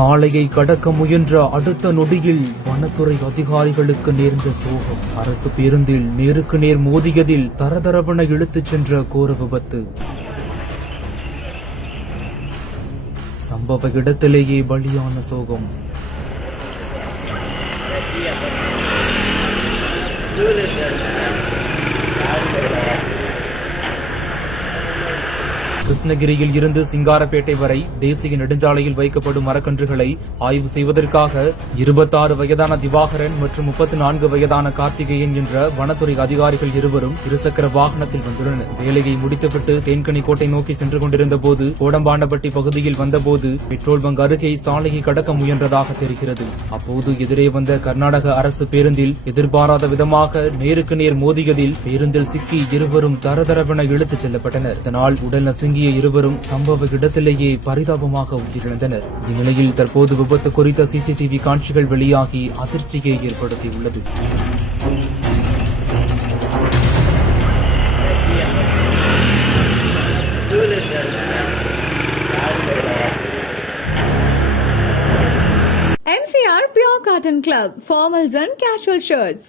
சாலையை கடக்க முயன்ற அடுத்த நொடியில் வனத்துறை அதிகாரிகளுக்கு நேர்ந்த சோகம். அரசு பேருந்தில் நேருக்கு நேர் மோதியதில் தரதரவென இழுத்துச் சென்ற கோர விபத்து. சம்பவ இடத்திலேயே பலியான சோகம். கிருஷ்ணகிரியில் இருந்து சிங்காரப்பேட்டை வரை தேசிய நெடுஞ்சாலையில் வைக்கப்படும் மரக்கன்றுகளை ஆய்வு செய்வதற்காக 26 வயதான திவாகரன் மற்றும் 34 வயதான கார்த்திகேயன் என்ற வனத்துறை அதிகாரிகள் இருவரும் இருசக்கர வாகனத்தில் வந்துள்ளனர். வேலையை முடித்துவிட்டு தேன்கனி கோட்டை நோக்கி சென்று கொண்டிருந்த போது கோடம்பாண்டப்பட்டி பகுதியில் வந்தபோது பெட்ரோல் பங்க் அருகே சாலையை கடக்க முயன்றதாக தெரிகிறது. அப்போது எதிரே வந்த கர்நாடக அரசு பேருந்தில் எதிர்பாராத விதமாக நேருக்கு நேர் மோதியதில் பேருந்தில் சிக்கி இருவரும் தரதரவென இழுத்துச் செல்லப்பட்டனர். இதனால் உடல் நசுங்கி இருவரும் சம்பவ இடத்திலேயே பரிதாபமாக உயிரிழந்தனர். இந்நிலையில் தற்போது விபத்து குறித்த சிசிடிவி காட்சிகள் வெளியாகி அதிர்ச்சியை ஏற்படுத்தியுள்ளது. MCR Pure Cotton Club, formals and casual shirts.